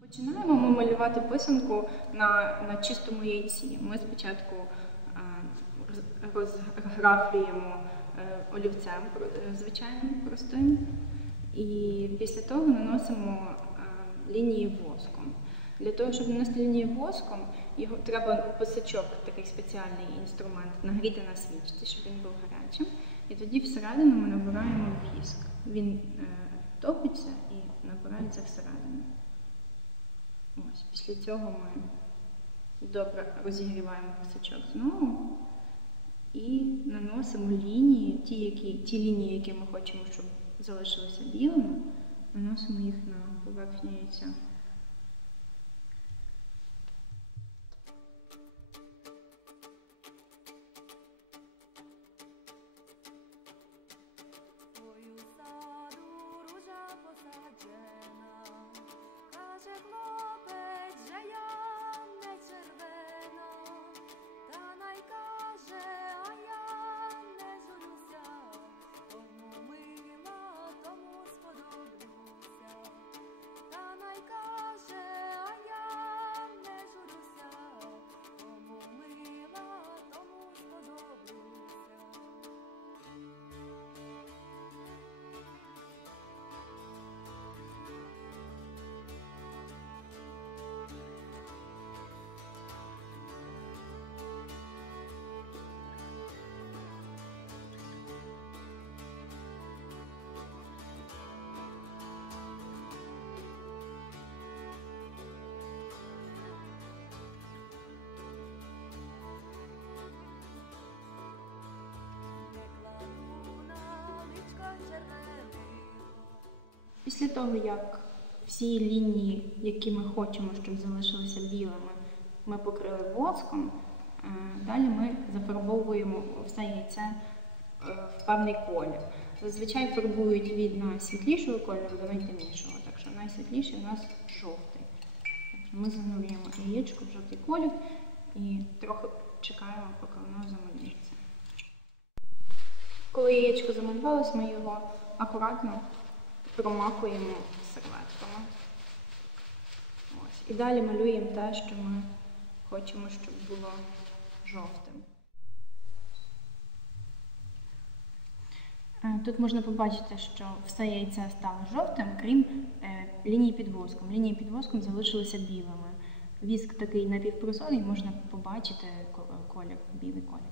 Починаємо ми малювати писанку на, на чистому яйці. Ми спочатку розграфлюємо е, олівцем е, звичайним простим, і після того наносимо лінії воском. Для того, щоб нанести лінії воском, його треба писачок, такий спеціальний інструмент, нагріти на свічці, щоб він був гарячим. І тоді всередину ми набираємо віск. Він е, топиться і набирається всередину. Ось, після цього ми добре розігріваємо писачок знову і наносимо лінії, ті, які, ті лінії, які ми хочемо, щоб залишилися білими, наносимо їх на поверхню яйця. Після того, як всі лінії, які ми хочемо, щоб залишилися білими, ми покрили воском, е, далі ми зафарбовуємо все яйце е, в певний колір. Зазвичай фарбують від найсвітлішого кольору до найтемнішого, так що найсвітліший у нас жовтий. Ми занурюємо яєчко в жовтий колір і трохи чекаємо, поки воно замалюється. Коли яєчко замалювалось, ми його акуратно промакуємо серветками. Ось. І далі малюємо те, що ми хочемо, щоб було жовтим. Е, Тут можна побачити, що все яйце стало жовтим, крім е, лінії під воском. Лінії під воском залишилися білими. Віск такий напівпрозорий, можна побачити ко- колір, білий колір.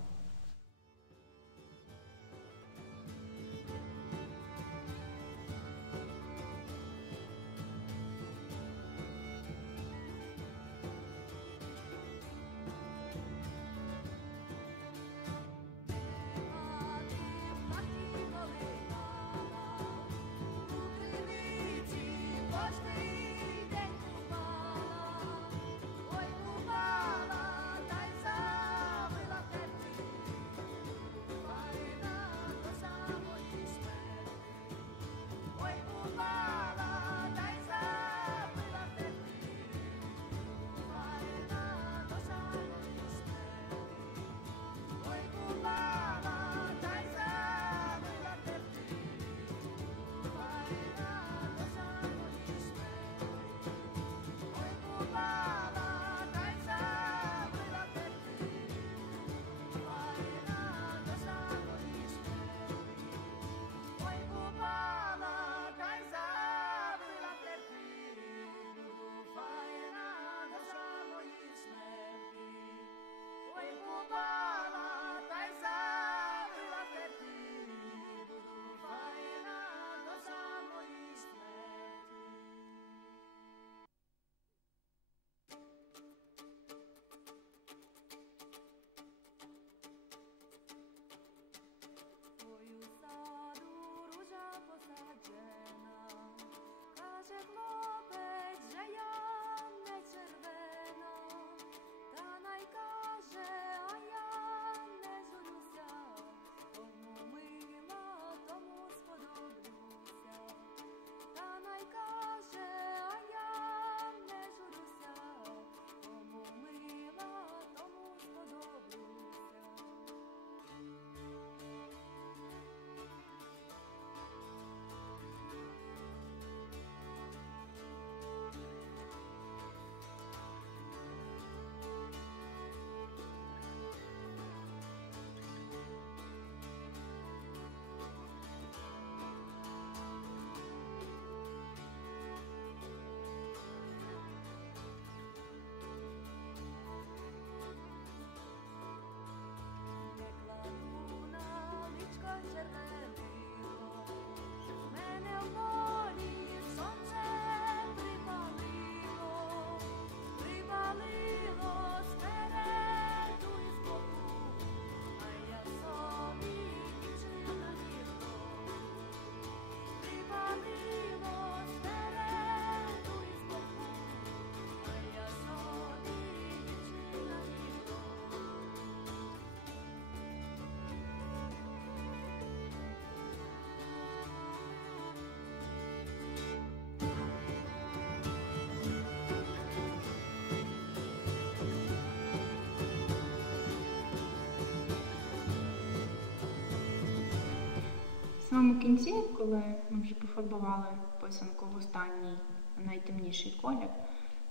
Самому кінці, коли ми вже пофарбували писанку в останній найтемніший колір,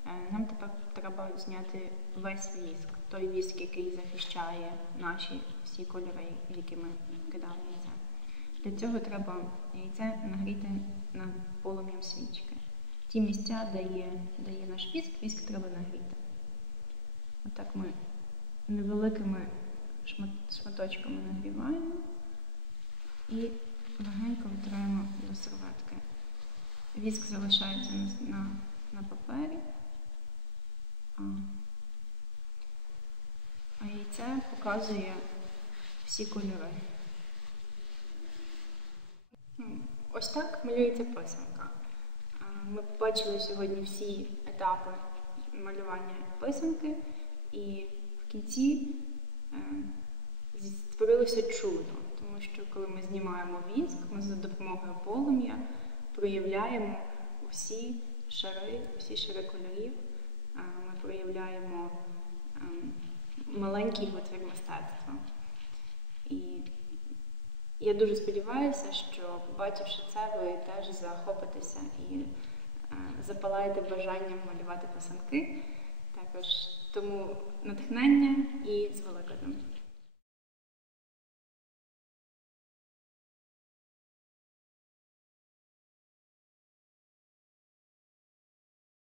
е, нам тепер треба зняти весь віск, той віск, який захищає наші всі кольори, які ми кидали яйце. Для цього треба яйце нагріти над полум'ям свічки. Ті місця, де є, де є наш віск, віск треба нагріти. Отак ми невеликими шматочками нагріваємо і легенько витираємо до серветки. Віск залишається на, на, папері, а, а яйце показує всі кольори. Ось так малюється писанка. Ми побачили сьогодні всі етапи малювання писанки, і в кінці е, створилося чудо, що коли ми знімаємо віск, ми за допомогою полум'я проявляємо усі шари, усі шари кольорів. Ми проявляємо е, маленький витвір мистецтва. І я дуже сподіваюся, що побачивши це, ви теж захопитеся і е, запалаєте бажанням малювати писанки. Також тому натхнення і з Великоднем.